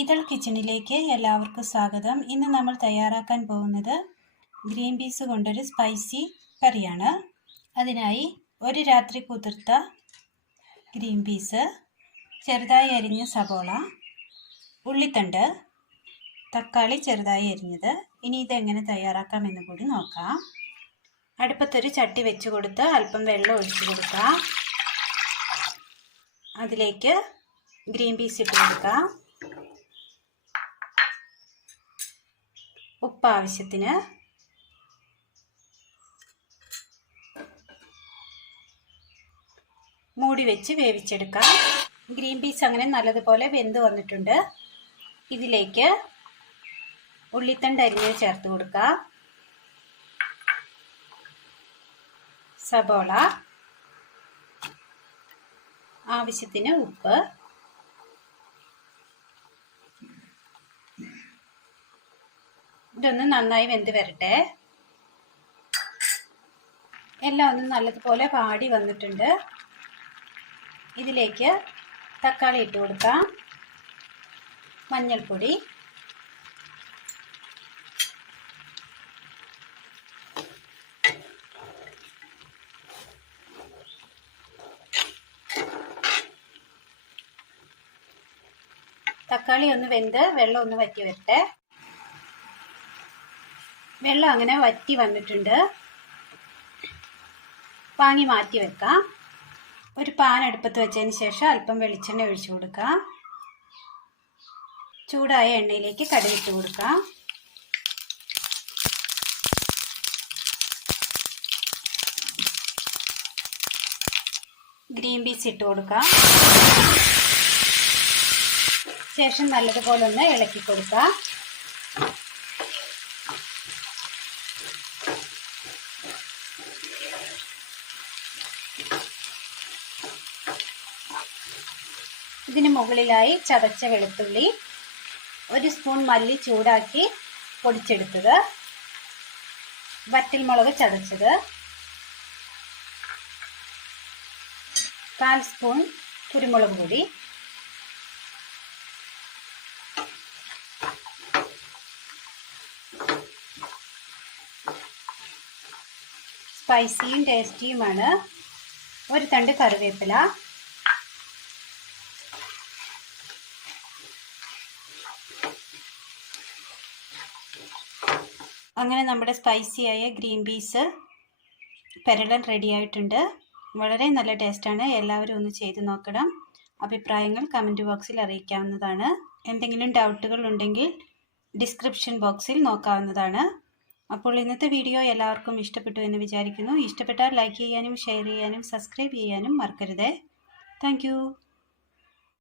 ഇതൾ കിച്ചണിലേക്ക് എല്ലാവർക്കും സ്വാഗതം. ഇന്ന് നമ്മൾ തയ്യാറാക്കാൻ പോകുന്നത് ഗ്രീൻ പീസ് കൊണ്ടൊരു സ്പൈസി കറിയാണ്. അതിനായി ഒരു രാത്രി കുതിർത്ത ഗ്രീൻ പീസ്, ചെറുതായി അരിഞ്ഞ സവോള, ഉള്ളിത്തണ്ട്, തക്കാളി ചെറുതായി അരിഞ്ഞത്. ഇനി ഇതെങ്ങനെ തയ്യാറാക്കാമെന്ന് കൂടി നോക്കാം. അടുപ്പത്തൊരു ചട്ടി വെച്ച് കൊടുത്ത് അല്പം വെള്ളം ഒഴിച്ചു കൊടുക്കാം. അതിലേക്ക് ഗ്രീൻ പീസ് ഇട്ട് കൊടുക്കാം. ഉപ്പ് ആവശ്യത്തിന്, മൂടി വെച്ച് വേവിച്ചെടുക്കാം. ഗ്രീൻ പീസ് അങ്ങനെ നല്ലതുപോലെ വെന്ത് വന്നിട്ടുണ്ട്. ഇതിലേക്ക് ഉള്ളിത്തണ്ട് അരിഞ്ഞ് ചേർത്ത് കൊടുക്കാം. സബോള, ആവശ്യത്തിന് ഉപ്പ്, ഇതൊന്ന് നന്നായി വെന്ത് വരട്ടെ. എല്ലാം ഒന്ന് നല്ലതുപോലെ വാടി വന്നിട്ടുണ്ട്. ഇതിലേക്ക് തക്കാളി ഇട്ട് കൊടുക്കാം. മഞ്ഞൾപ്പൊടി, തക്കാളി ഒന്ന് വെന്ത് വെള്ളം ഒന്ന് വറ്റി വരട്ടെ. വെള്ളം അങ്ങനെ വറ്റി വന്നിട്ടുണ്ട്. വാങ്ങി മാറ്റി വെക്കാം. ഒരു പാൻ അടുപ്പത്ത് വെച്ചതിന് ശേഷം അല്പം വെളിച്ചെണ്ണ ഒഴിച്ചു കൊടുക്കാം. ചൂടായ എണ്ണയിലേക്ക് കടുകിട്ട് കൊടുക്കാം. ഗ്രീൻ പീസ് ഇട്ട് കൊടുക്കാം. ശേഷം നല്ലതുപോലെ ഒന്ന് ഇളക്കി കൊടുക്കാം. ഇതിന് മുകളിലായി ചതച്ച വെളുത്തുള്ളി, ഒരു സ്പൂൺ മല്ലി ചൂടാക്കി പൊടിച്ചെടുത്തത്, വറ്റൽമുളക് ചതച്ചത്, 1/4 സ്പൂൺ കുരുമുളക് പൊടി, സ്പൈസിയും ടേസ്റ്റിയുമാണ്, ഒരു തണ്ട് കറിവേപ്പില, അങ്ങനെ നമ്മുടെ സ്പൈസിയായ ഗ്രീൻ പീസ് പെരളൻ റെഡി ആയിട്ടുണ്ട്. വളരെ നല്ല ടേസ്റ്റാണ്. എല്ലാവരും ഒന്ന് ചെയ്ത് നോക്കണം. അഭിപ്രായങ്ങൾ കമൻറ്റ് ബോക്സിൽ അറിയിക്കാവുന്നതാണ്. എന്തെങ്കിലും ഡൗട്ടുകൾ ഉണ്ടെങ്കിൽ ഡിസ്ക്രിപ്ഷൻ ബോക്സിൽ നോക്കാവുന്നതാണ്. അപ്പോൾ ഇന്നത്തെ വീഡിയോ എല്ലാവർക്കും ഇഷ്ടപ്പെട്ടു എന്ന് വിചാരിക്കുന്നു. ഇഷ്ടപ്പെട്ടാൽ ലൈക്ക് ചെയ്യാനും ഷെയർ ചെയ്യാനും സബ്സ്ക്രൈബ് ചെയ്യാനും മറക്കരുത്. താങ്ക്